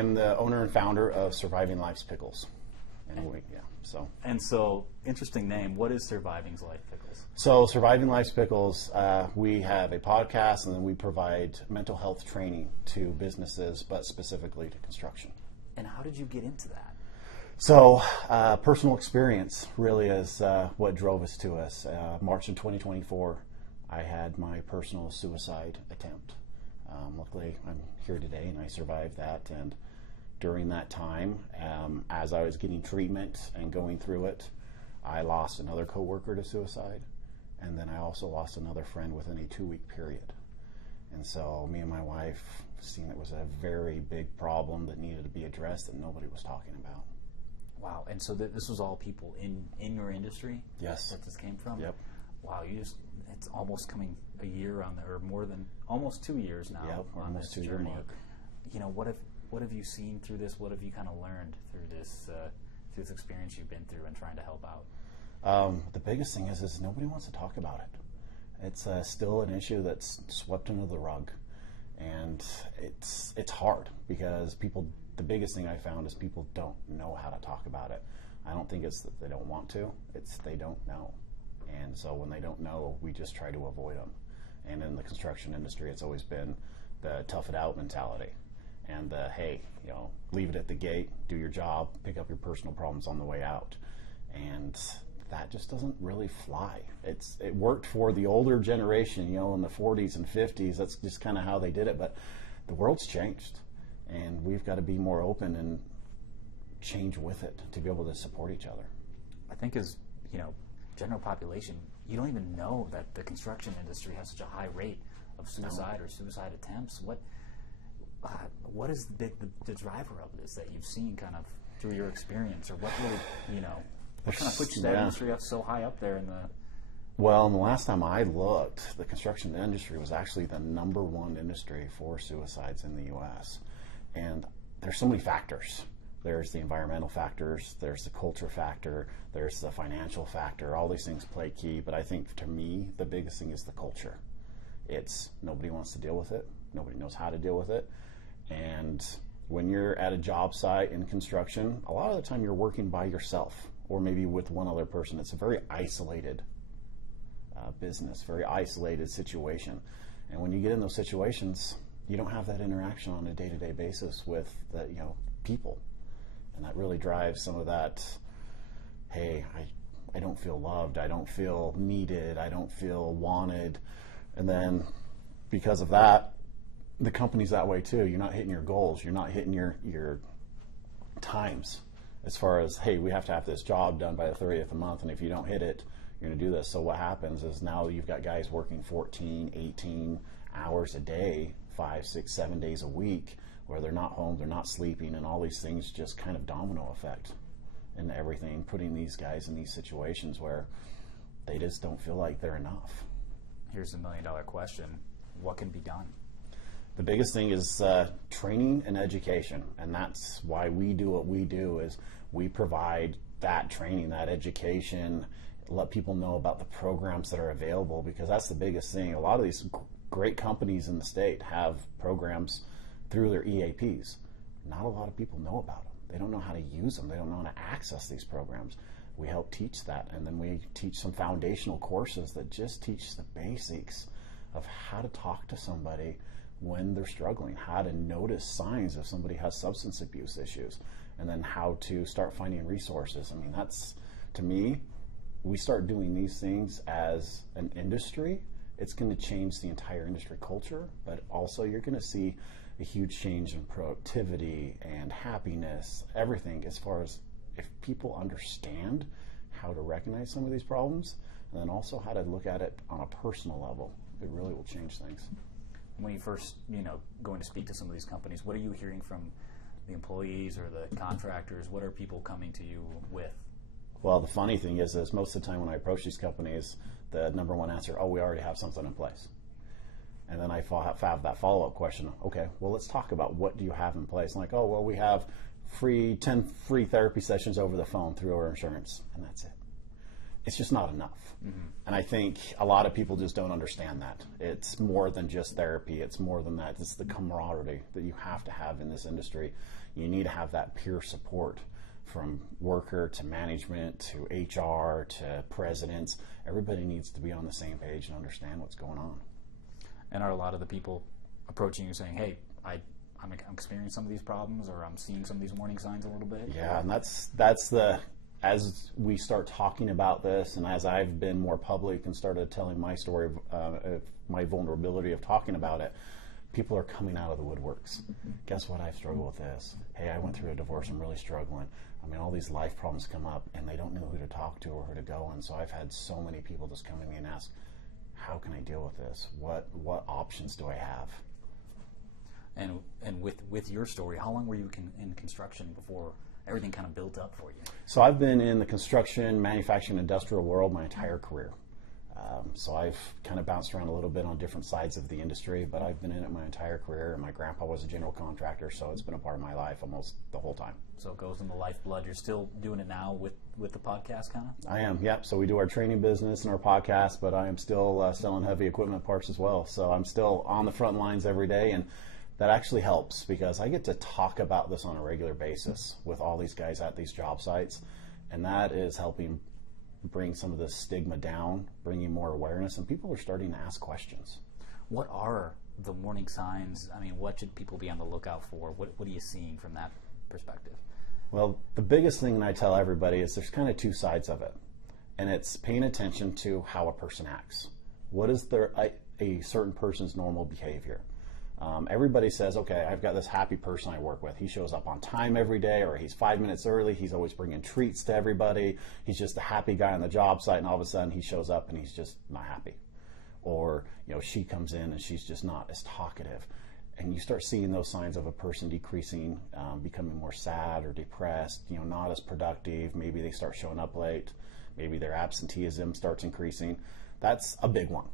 I'm the owner and founder of Surviving Life's Pickles. So interesting name. What is Surviving Life Pickles? So Surviving Life's Pickles, we have a podcast, and then we provide mental health training to businesses, but specifically to construction. And how did you get into that? So personal experience really is what drove us to us. March of 2024, I had my personal suicide attempt. Luckily, I'm here today, and I survived that. And during that time, as I was getting treatment and going through it, I lost another coworker to suicide, and then I also lost another friend within a 2-week period. And so me and my wife seen it was a very big problem that needed to be addressed that nobody was talking about. Wow. And so this was all people in your industry? Yes. That this came from? Yep. Wow. It's almost coming a year on or more than almost 2 years now. Yep, on almost this 2 year journey. mark. What have you seen through this? What have you kind of learned through this experience you've been through and trying to help out? The biggest thing is nobody wants to talk about it. It's still an issue that's swept under the rug, and it's hard because the biggest thing I found is people don't know how to talk about it. I don't think it's that they don't want to, it's they don't know. And so when they don't know, we just try to avoid them. And in the construction industry, it's always been the tough it out mentality. And the, hey, leave it at the gate, do your job, pick up your personal problems on the way out. And that just doesn't really fly. It worked for the older generation, in the 40s and 50s. That's just kind of how they did it. But the world's changed, and we've got to be more open and change with it to be able to support each other. I think as, general population, you don't even know that the construction industry has such a high rate of suicide or suicide attempts. What is the driver of this that you've seen kind of through your experience, or what really, what kind of puts that industry up so high up there in the... Well, the last time I looked, the construction industry was actually the #1 industry for suicides in the U.S. And there's so many factors. There's the environmental factors, there's the culture factor, there's the financial factor. All these things play key, but I think to me, the biggest thing is the culture. It's nobody wants to deal with it. Nobody knows how to deal with it. And when you're at a job site in construction, a lot of the time you're working by yourself or maybe with one other person. It's a very isolated business, very isolated situation. And when you get in those situations, you don't have that interaction on a day-to-day basis with the, people. And that really drives some of that, hey, I don't feel loved, I don't feel needed, I don't feel wanted. And then because of that, the company's that way too. You're not hitting your goals. You're not hitting your times as far as, hey, we have to have this job done by the 30th of the month, and if you don't hit it, you're going to do this. So what happens is now you've got guys working 14, 18 hours a day, 5, 6, 7 days a week, where they're not home, they're not sleeping, and all these things just kind of domino effect into everything, putting these guys in these situations where they just don't feel like they're enough. Here's the $1 million question. What can be done? The biggest thing is training and education, and that's why we do what we do. Is we provide that training, that education, let people know about the programs that are available, because that's the biggest thing. A lot of these great companies in the state have programs through their EAPs. Not a lot of people know about them. They don't know how to use them. They don't know how to access these programs. We help teach that, and then we teach some foundational courses that just teach the basics of how to talk to somebody when they're struggling, how to notice signs if somebody has substance abuse issues, and then how to start finding resources. I mean, that's, to me, we start doing these things as an industry, it's going to change the entire industry culture, but also you're going to see a huge change in productivity and happiness, everything, as far as if people understand how to recognize some of these problems, and then also how to look at it on a personal level. It really will change things. When you first, going to speak to some of these companies, what are you hearing from the employees or the contractors? What are people coming to you with? Well, the funny thing is most of the time when I approach these companies, the '1 answer, oh, we already have something in place. And then I have that follow-up question. Okay, well, let's talk about what do you have in place. I'm like, oh, well, we have 10 free therapy sessions over the phone through our insurance, and that's it. It's just not enough. Mm-hmm. And I think a lot of people just don't understand that. It's more than just therapy. It's more than that. It's the camaraderie that you have to have in this industry. You need to have that peer support from worker to management to HR to presidents. Everybody needs to be on the same page and understand what's going on. And are a lot of the people approaching you saying, hey, I'm experiencing some of these problems, or I'm seeing some of these warning signs a little bit? Yeah, and as we start talking about this, and as I've been more public and started telling my story of my vulnerability of talking about it, people are coming out of the woodworks. Guess what? I've struggled with this. Hey, I went through a divorce. I'm really struggling. I mean, all these life problems come up, and they don't know who to talk to or who to go. And so I've had so many people just come to me and ask, how can I deal with this? What options do I have? And with your story, how long were you in construction before everything kind of built up for you? So I've been in the construction, manufacturing, industrial world my entire career. So I've kind of bounced around a little bit on different sides of the industry, but I've been in it my entire career, and my grandpa was a general contractor, so it's been a part of my life almost the whole time. So it goes in the lifeblood. You're still doing it now with the podcast, kind of? I am, yep. So we do our training business and our podcast, but I am still selling heavy equipment parts as well. So I'm still on the front lines every day, and that actually helps because I get to talk about this on a regular basis with all these guys at these job sites, and that is helping bring some of the stigma down, bringing more awareness, and people are starting to ask questions. What are the warning signs? I mean, what should people be on the lookout for? What are you seeing from that perspective? Well, the biggest thing that I tell everybody is there's kind of two sides of it, and it's paying attention to how a person acts. What is a certain person's normal behavior? Everybody says, okay, I've got this happy person I work with. He shows up on time every day, or he's 5 minutes early. He's always bringing treats to everybody. He's just a happy guy on the job site, and all of a sudden he shows up and he's just not happy. Or, she comes in and she's just not as talkative. And you start seeing those signs of a person decreasing, becoming more sad or depressed, not as productive. Maybe they start showing up late. Maybe their absenteeism starts increasing. That's a big one.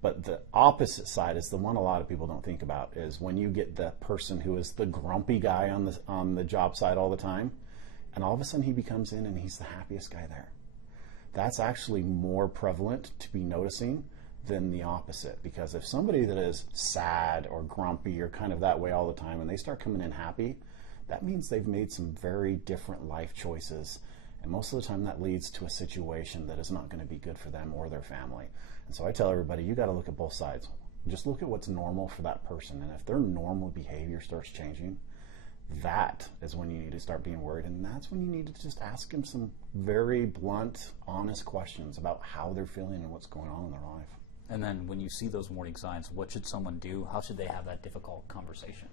But the opposite side is the one a lot of people don't think about, is when you get the person who is the grumpy guy on the job site all the time, and all of a sudden he becomes in and he's the happiest guy there. That's actually more prevalent to be noticing than the opposite, because if somebody that is sad or grumpy or kind of that way all the time and they start coming in happy, that means they've made some very different life choices, and most of the time that leads to a situation that is not going to be good for them or their family. And so I tell everybody, you got to look at both sides. Just look at what's normal for that person, and if their normal behavior starts changing, that is when you need to start being worried, and that's when you need to just ask them some very blunt, honest questions about how they're feeling and what's going on in their life. And then when you see those warning signs, what should someone do? How should they have that difficult conversation?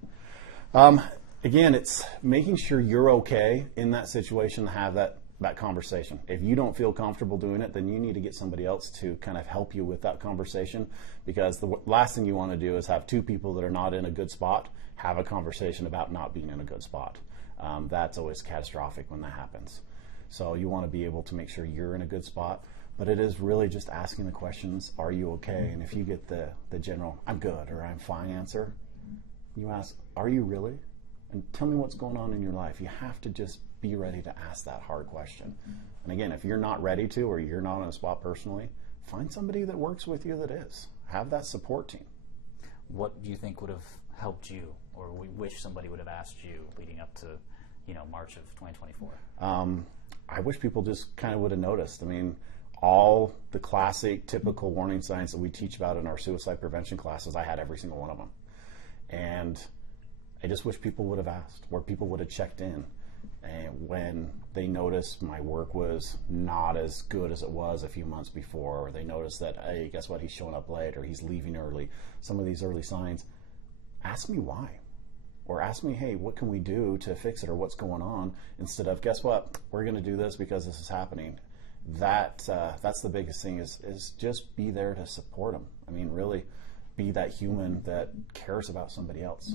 Again, it's making sure you're okay in that situation to have that conversation. If you don't feel comfortable doing it, then you need to get somebody else to kind of help you with that conversation, because the last thing you want to do is have two people that are not in a good spot have a conversation about not being in a good spot. That's always catastrophic when that happens. So you want to be able to make sure you're in a good spot, but it is really just asking the questions, are you okay? And if you get the general, I'm good or I'm fine answer, you ask, are you really? And tell me what's going on in your life. You have to just be ready to ask that hard question. And again, if you're not ready to, or you're not in a spot personally, find somebody that works with you that is. Have that support team. What do you think would have helped you, or we wish somebody would have asked you leading up to, March of 2024? I wish people just kind of would have noticed. I mean, all the classic, typical warning signs that we teach about in our suicide prevention classes, I had every single one of them. And I just wish people would have asked, or people would have checked in. And when they noticed my work was not as good as it was a few months before, or they noticed that, hey, guess what, he's showing up late, or he's leaving early, some of these early signs, ask me why. Or ask me, hey, what can we do to fix it, or what's going on, instead of, guess what, we're going to do this because this is happening. That's the biggest thing, is just be there to support them. I mean, really be that human that cares about somebody else.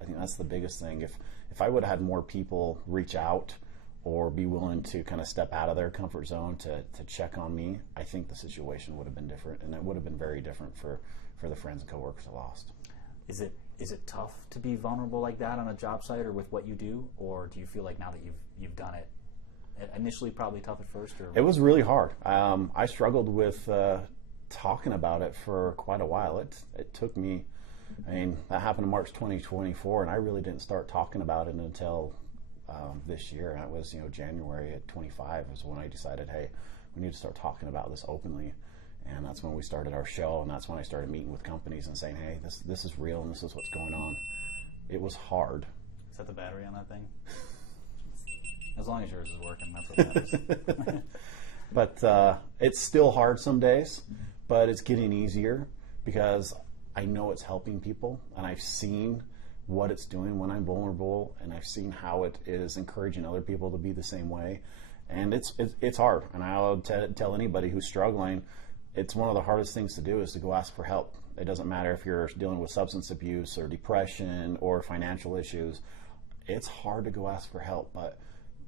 I think that's the biggest thing. If I would have had more people reach out or be willing to kind of step out of their comfort zone to check on me, I think the situation would have been different, and it would have been very different for the friends and coworkers I lost. Is it tough to be vulnerable like that on a job site or with what you do, or do you feel like now that you've done it, initially probably tough at first? Or? It was really hard. I struggled with talking about it for quite a while. It took me I mean, that happened in March 2024, and I really didn't start talking about it until this year. And it was, January at 25 was when I decided, hey, we need to start talking about this openly. And that's when we started our show, and that's when I started meeting with companies and saying, hey, this is real, and this is what's going on. It was hard. Is that the battery on that thing? As long as yours is working, that's what matters. But it's still hard some days, but it's getting easier because I know it's helping people, and I've seen what it's doing when I'm vulnerable, and I've seen how it is encouraging other people to be the same way. And it's hard, and I'll tell anybody who's struggling, it's one of the hardest things to do is to go ask for help. It doesn't matter if you're dealing with substance abuse or depression or financial issues. It's hard to go ask for help, but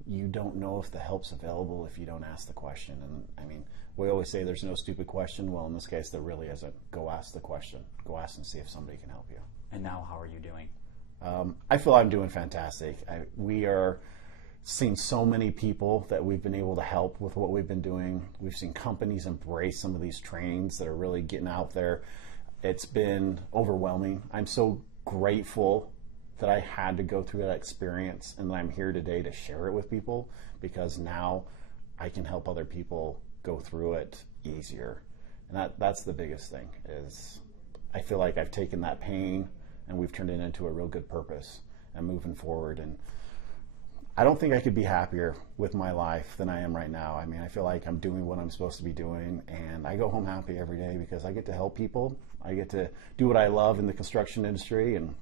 you don't know if the help's available if you don't ask the question. And I mean, we always say there's no stupid question. Well, in this case, there really isn't. Go ask the question. Go ask and see if somebody can help you. And now, how are you doing? I feel I'm doing fantastic. We are seen so many people that we've been able to help with what we've been doing. We've seen companies embrace some of these trains that are really getting out there. It's been overwhelming. I'm so grateful that I had to go through that experience and that I'm here today to share it with people, because now I can help other people go through it easier. And that's the biggest thing, is I feel like I've taken that pain and we've turned it into a real good purpose and moving forward. And I don't think I could be happier with my life than I am right now. I mean, I feel like I'm doing what I'm supposed to be doing, and I go home happy every day because I get to help people. I get to do what I love in the construction industry, and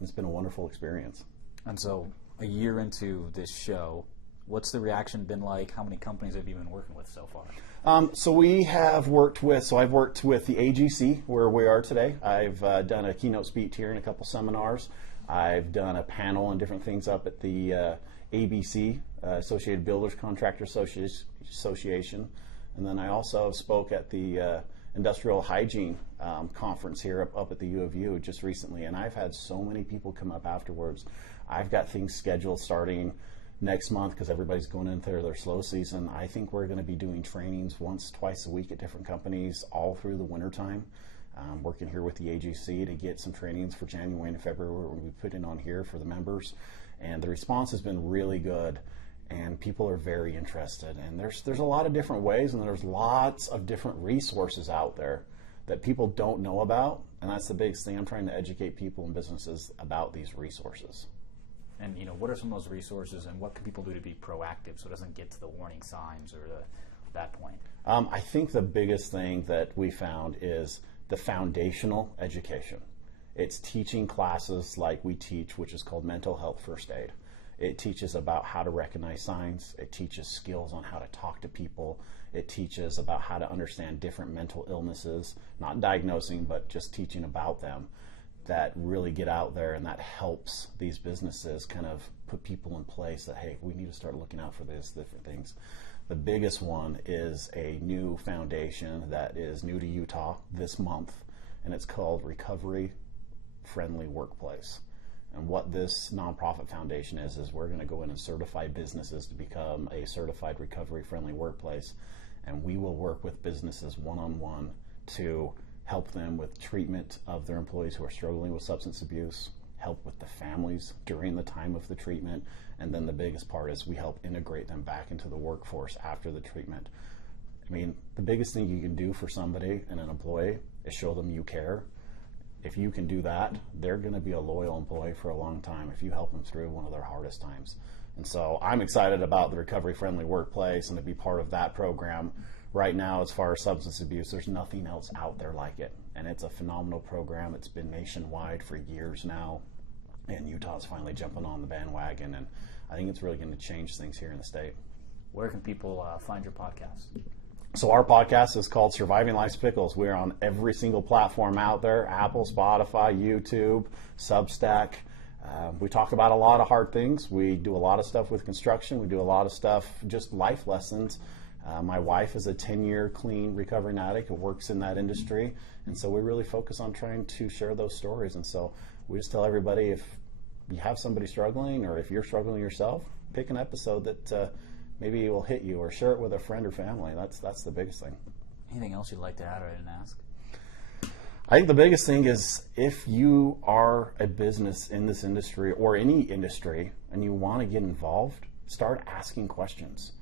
it's been a wonderful experience. And so, a year into this show, what's the reaction been like? How many companies have you been working with so far? I've worked with the AGC, where we are today. I've done a keynote speech here and a couple seminars. I've done a panel and different things up at the ABC, Associated Builders Contractor Association. And then I also spoke at the Industrial Hygiene Conference here up at the U of U just recently. And I've had so many people come up afterwards. I've got things scheduled starting next month because everybody's going into their slow season. I think we're going to be doing trainings twice a week at different companies all through the wintertime. Working here with the AGC to get some trainings for January and February we'll be putting on here for the members. And the response has been really good, and people are very interested. And there's a lot of different ways, and there's lots of different resources out there that people don't know about. And that's the biggest thing. I'm trying to educate people and businesses about these resources. And what are some of those resources, and what can people do to be proactive so it doesn't get to the warning signs or that point? I think the biggest thing that we found is the foundational education. It's teaching classes like we teach, which is called Mental Health First Aid. It teaches about how to recognize signs. It teaches skills on how to talk to people. It teaches about how to understand different mental illnesses, not diagnosing, but just teaching about them, that really get out there, and that helps these businesses kind of put people in place that, hey, we need to start looking out for these different things. The biggest one is a new foundation that is new to Utah this month, and it's called Recovery Friendly Workplace. And what this nonprofit foundation is we're going to go in and certify businesses to become a certified recovery friendly workplace. And we will work with businesses one-on-one to help them with treatment of their employees who are struggling with substance abuse, help with the families during the time of the treatment, and then the biggest part is we help integrate them back into the workforce after the treatment. I mean, the biggest thing you can do for somebody and an employee is show them you care. If you can do that, they're going to be a loyal employee for a long time if you help them through one of their hardest times. And so I'm excited about the Recovery Friendly Workplace and to be part of that program. Right now, as far as substance abuse, there's nothing else out there like it. And it's a phenomenal program. It's been nationwide for years now. And Utah's finally jumping on the bandwagon. And I think it's really going to change things here in the state. Where can people find your podcast? So our podcast is called Surviving Life's Pickles. We're on every single platform out there: Apple, Spotify, YouTube, Substack. We talk about a lot of hard things. We do a lot of stuff with construction. We do a lot of stuff, just life lessons. My wife is a 10-year clean recovering addict who works in that industry. And so we really focus on trying to share those stories. And so we just tell everybody, if you have somebody struggling or if you're struggling yourself, pick an episode that maybe will hit you, or share it with a friend or family. That's the biggest thing. Anything else you'd like to add or I didn't ask? I think the biggest thing is if you are a business in this industry or any industry and you want to get involved, start asking questions.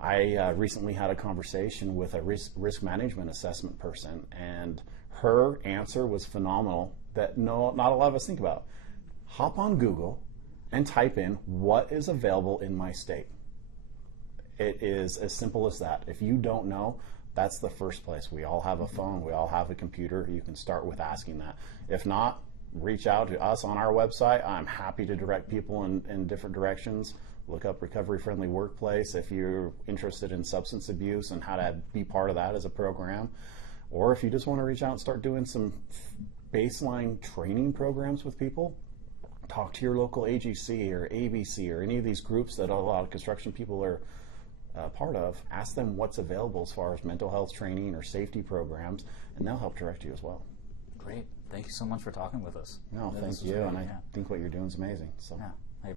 I recently had a conversation with a risk management assessment person, and her answer was phenomenal that not a lot of us think about. Hop on Google and type in what is available in my state. It is as simple as that. If you don't know, that's the first place. We all have a phone, we all have a computer. You can start with asking that. If not, reach out to us on our website. I'm happy to direct people in different directions. Look up Recovery Friendly Workplace if you're interested in substance abuse and how to be part of that as a program. Or if you just want to reach out and start doing some baseline training programs with people, talk to your local AGC or ABC or any of these groups that a lot of construction people are part of. Ask them what's available as far as mental health training or safety programs, and they'll help direct you as well. Great. Thank you so much for talking with us. No, thank you. And I think what you're doing is amazing. So. Yeah.